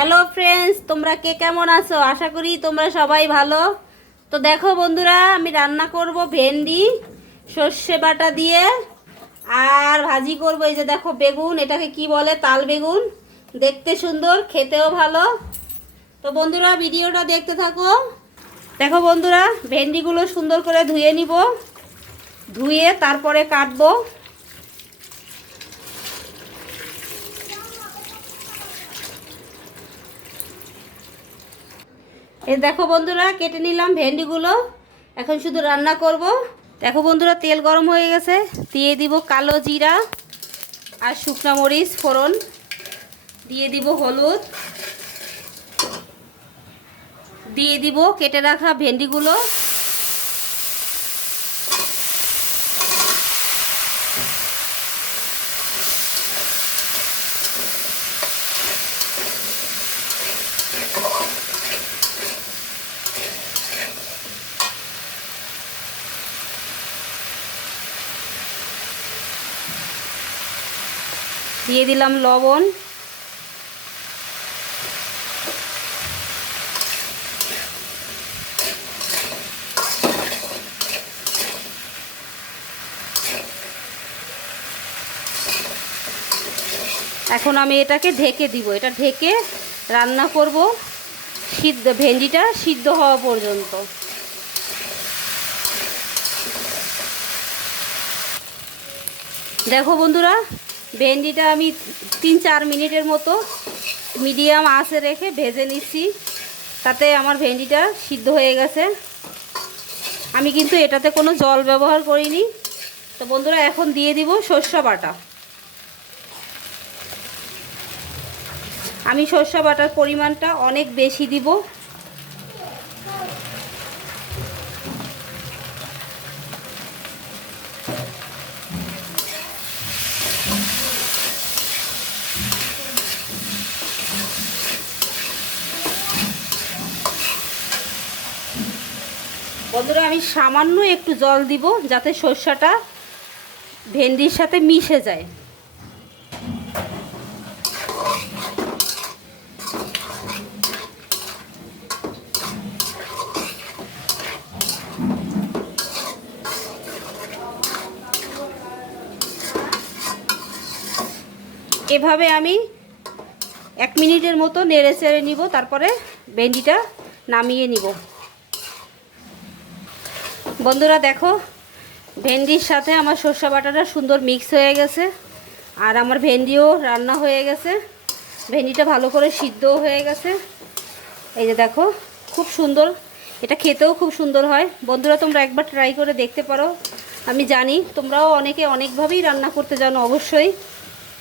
Hello friends তোমরা কে কেমন আছো? আশা করি তোমরা সবাই ভালো। তো দেখো বন্ধুরা, আমি রান্না করব ভেন্ডি, সর্ষে বাটা দিয়ে, আর ভাজি করব এই যে দেখো বেগুন, এটাকে কি বলে? তাল বেগুন। দেখতে সুন্দর, খেতেও ভালো। তো বন্ধুরা, ভিডিওটা দেখতে থাকো। দেখো বন্ধুরা, ভেন্ডিগুলো সুন্দর করে ধুয়ে নিব। ধুয়ে তারপরে কাটবো। এই দেখো বন্ধুরা, কেটে নিলাম ভেন্ডিগুলো। এখন শুধু রান্না করব। দেখো বন্ধুরা, তেল গরম হয়ে গেছে। দিয়ে দিব কালো জিরা আর শুকনা মরিচ, ফোড়ন। দিয়ে দিব হলুদ। দিয়ে দিব কেটে রাখা ভেন্ডিগুলো। দিয়ে দিলাম লবণ। এখন আমি এটাকে ঢেকে দিব। এটা ঢেকে রান্না করব সিদ্ধ, ভেন্ডিটা সিদ্ধ হওয়া পর্যন্ত। দেখো বন্ধুরা ভেন্ডিটা আমি তিন চার মিনিটের মতো মিডিয়াম আঁচে রেখে ভেজে নিচ্ছি। তাতে আমার ভেন্ডিটা সিদ্ধ হয়ে গেছে। আমি কিন্তু এটাতে কোনো জল ব্যবহার করিনি। তো বন্ধুরা, এখন দিয়ে দিব সর্ষা বাটা। আমি সর্ষা বাটার পরিমাণটা অনেক বেশি দিব। বন্ধুরা, আমি সামান্য একটু জল দিব যাতে সর্ষাটা ভেন্ডির সাথে মিশে যায়। এভাবে আমি এক মিনিটের মতো নেড়ে চেড়ে নিব, তারপরে ভেন্ডিটা নামিয়ে নিব। বন্ধুরা দেখো, ভেন্ডির সাথে আমার সর্ষে বাটাটা সুন্দর মিক্স হয়ে গেছে। আর আমার ভেন্ডিও রান্না হয়ে গেছে। ভেন্ডিটা ভালো করে সিদ্ধও হয়ে গেছে। এই যে দেখো, খুব সুন্দর। এটা খেতেও খুব সুন্দর হয়। বন্ধুরা, তোমরা একবার ট্রাই করে দেখতে পারো। আমি জানি তোমরাও অনেকে অনেকভাবেই রান্না করতে জানো অবশ্যই,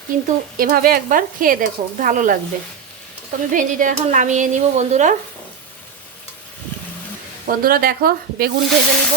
কিন্তু এভাবে একবার খেয়ে দেখো, ভালো লাগবে। তো আমি ভেন্ডিটা এখন নামিয়ে নিব বন্ধুরা। বন্ধুরা দেখো, বেগুন ভেজে নিব।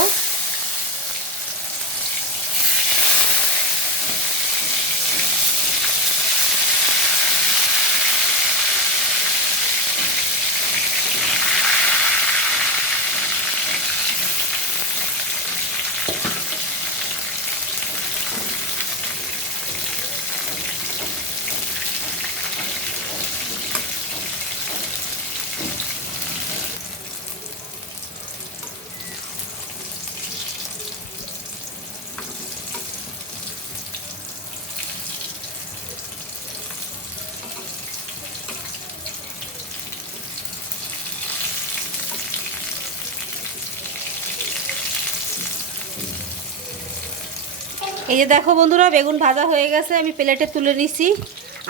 এই যে দেখো বন্ধুরা, বেগুন ভাজা হয়ে গেছে, আমি প্লেটে তুলে নিছি।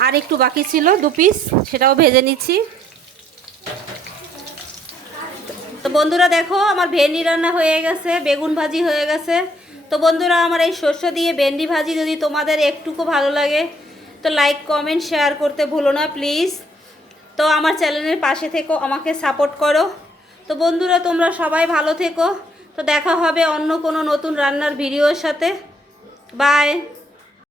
আর একটু বাকি ছিল, দু পিস সেটাও ভেজে নিচ্ছি। তো বন্ধুরা দেখো, আমার ভেন্ডি রান্না হয়ে গেছে, বেগুন ভাজি হয়ে গেছে। তো বন্ধুরা, আমার এই শস্য দিয়ে ভেন্ডি ভাজি যদি তোমাদের একটুকু ভালো লাগে, তো লাইক কমেন্ট শেয়ার করতে ভুলো না প্লিজ তো আমার চ্যানেলের পাশে থেকো, আমাকে সাপোর্ট করো। তো বন্ধুরা, তোমরা সবাই ভালো থেকো। তো দেখা হবে অন্য কোনো নতুন রান্নার ভিডিওর সাথে। Bye.